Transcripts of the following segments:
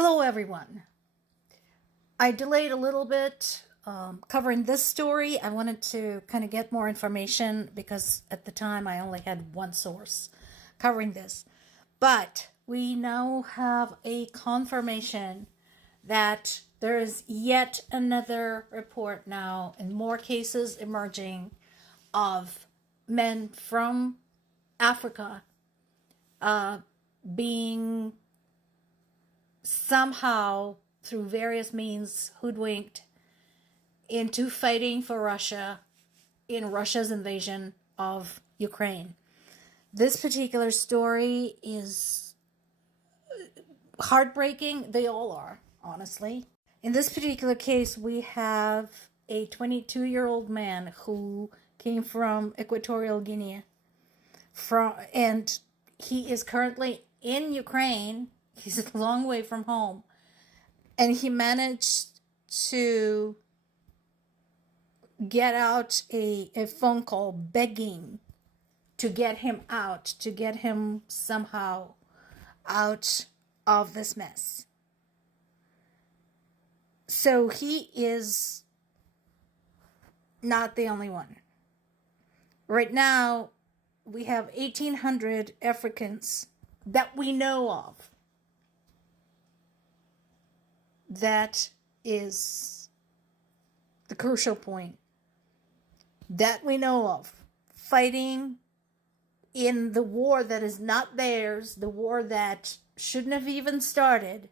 Hello, everyone. I delayed a little bit covering this story. I wanted to kind of get more information because at the time I only had one source covering this. But we now have a confirmation that there is yet another report now and more cases emerging of men from Africa being somehow through various means hoodwinked into fighting for Russia in Russia's invasion of Ukraine. This particular story is heartbreaking. They all are, honestly. In this particular case, we have a 22-year-old man who came from Equatorial Guinea, and he is currently in Ukraine. He's a long way from home. And he managed to get out a phone call begging to get him out, to get him somehow out of this mess. So he is not the only one. Right now, we have 1,800 Africans that we know of. That is the crucial point. That we know of. Fighting in the war that is not theirs, the war that shouldn't have even started.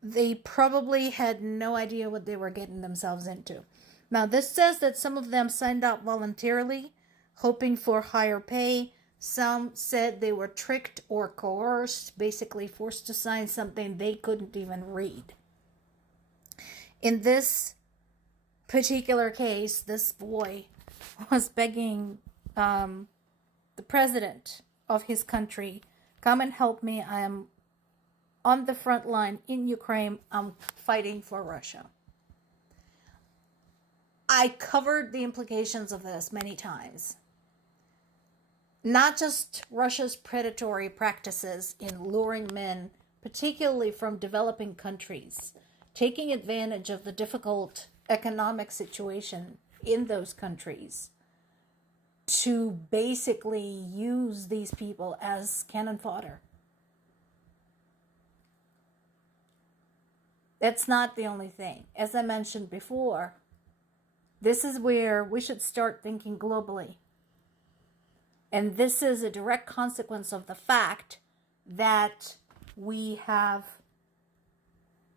They probably had no idea what they were getting themselves into. Now, this says that some of them signed up voluntarily, hoping for higher pay. Some said they were tricked or coerced, basically forced to sign something they couldn't even read. In this particular case, this boy was begging the president of his country, come and help me. I am on the front line in Ukraine. I'm fighting for Russia. I covered the implications of this many times. Not just Russia's predatory practices in luring men, particularly from developing countries, taking advantage of the difficult economic situation in those countries to basically use these people as cannon fodder. That's not the only thing. As I mentioned before, this is where we should start thinking globally. And this is a direct consequence of the fact that we have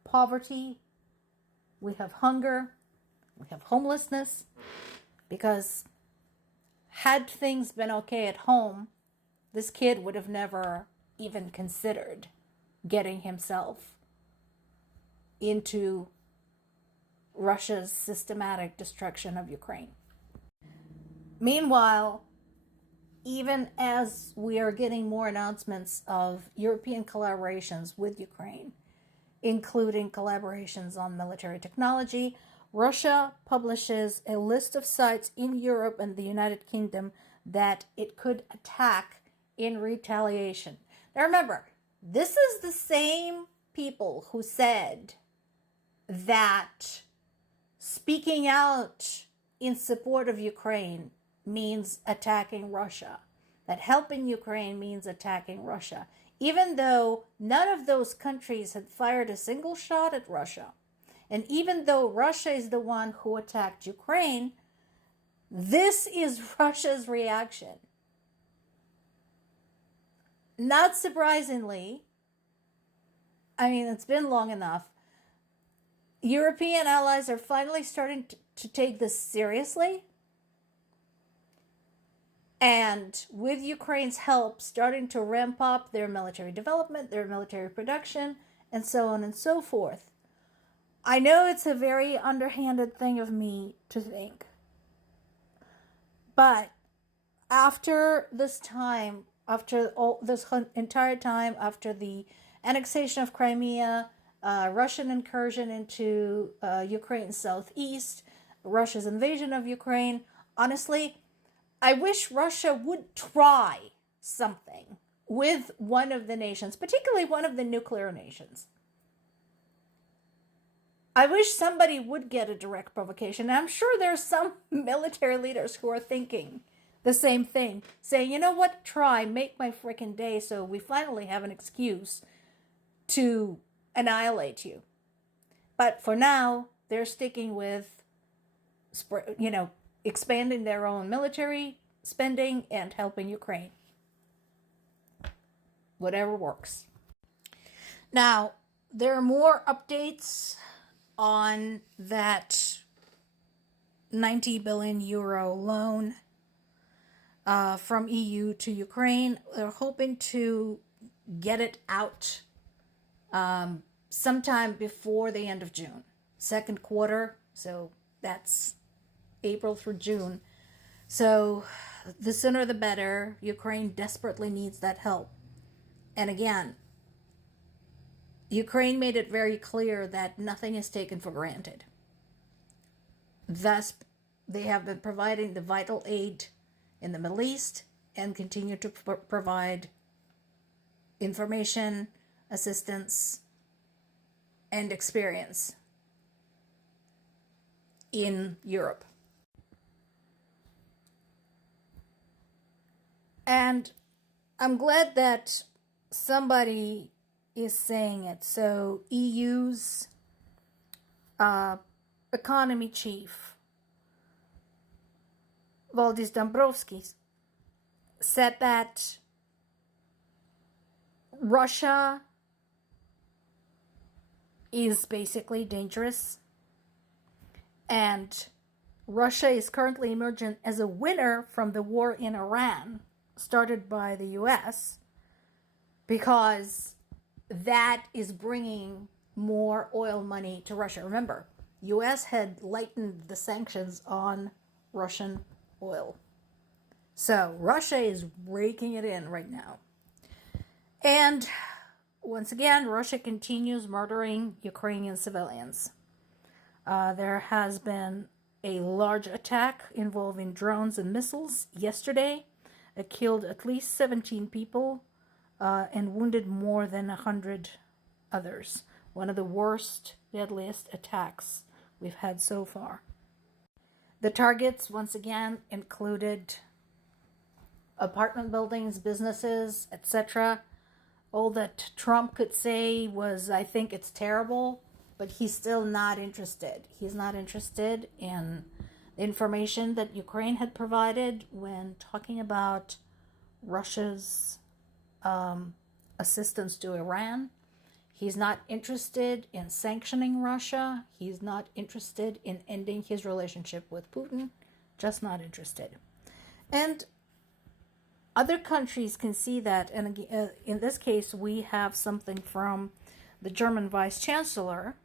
poverty, we have hunger, we have homelessness, because had things been okay at home, this kid would have never even considered getting himself into Russia's systematic destruction of Ukraine. Meanwhile, even as we are getting more announcements of European collaborations with Ukraine, including collaborations on military technology, Russia publishes a list of sites in Europe and the United Kingdom that it could attack in retaliation. Now remember, this is the same people who said that speaking out in support of Ukraine means attacking Russia, that helping Ukraine means attacking Russia, even though none of those countries had fired a single shot at Russia. And even though Russia is the one who attacked Ukraine, this is Russia's reaction. Not surprisingly, I mean, it's been long enough, European allies are finally starting to take this seriously. And with Ukraine's help, starting to ramp up their military development, their military production, and so on and so forth. I know it's a very underhanded thing of me to think. But after this time, after all this entire time, after the annexation of Crimea, Russian incursion into Ukraine's southeast, Russia's invasion of Ukraine, honestly, I wish Russia would try something with one of the nations, particularly one of the nuclear nations. I wish somebody would get a direct provocation. I'm sure there's some military leaders who are thinking the same thing, saying, you know what, try, make my freaking day so we finally have an excuse to annihilate you. But for now, they're sticking with, expanding their own military spending and helping Ukraine. Whatever works. Now, there are more updates on that 90 billion euro loan from EU to Ukraine. They're hoping to get it out sometime before the end of June, second quarter. So that's April through June. So the sooner the better. Ukraine desperately needs that help. And again, Ukraine made it very clear that nothing is taken for granted. Thus, they have been providing the vital aid in the Middle East and continue to provide information, assistance, and experience in Europe. And I'm glad that somebody is saying it. So EU's economy chief, Valdis Dombrovskis, said that Russia is basically dangerous, and Russia is currently emerging as a winner from the war in Iran started by the US, because that is bringing more oil money to Russia. Remember, US had lightened the sanctions on Russian oil. So Russia is raking it in right now. And once again, Russia continues murdering Ukrainian civilians. There has been a large attack involving drones and missiles yesterday. It killed at least 17 people and wounded more than 100 others. One of the worst, deadliest attacks we've had so far. The targets, once again, included apartment buildings, businesses, etc. All that Trump could say was, I think it's terrible, but he's still not interested. He's not interested in the information that Ukraine had provided when talking about Russia's assistance to Iran. He's not interested in sanctioning Russia. He's not interested in ending his relationship with Putin. Just not interested. And other countries can see that. And in this case, we have something from the German Vice Chancellor,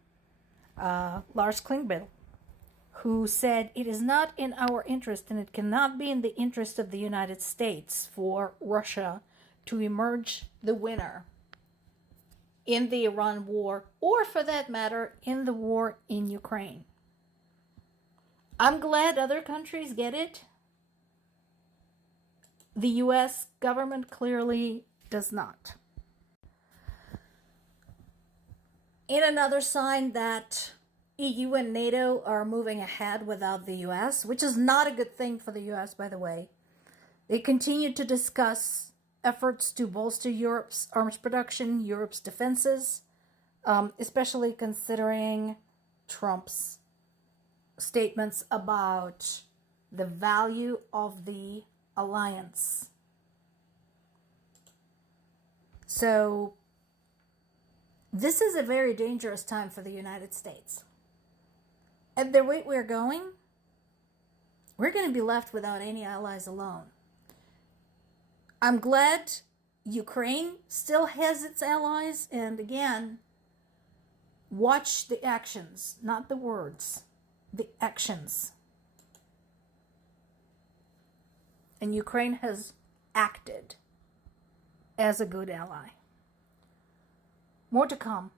Lars Klingbeil, who said it is not in our interest and it cannot be in the interest of the United States for Russia to emerge the winner in the Iran war, or for that matter, in the war in Ukraine. I'm glad other countries get it. The US government clearly does not. In another sign that EU and NATO are moving ahead without the US, which is not a good thing for the US, by the way, they continue to discuss efforts to bolster Europe's arms production, Europe's defenses, especially considering Trump's statements about the value of the alliance. So this is a very dangerous time for the United States. At the rate we're going, we're going to be left without any allies alone. I'm glad Ukraine still has its allies, and again, watch the actions, not the words, the actions. And Ukraine has acted as a good ally. More to come.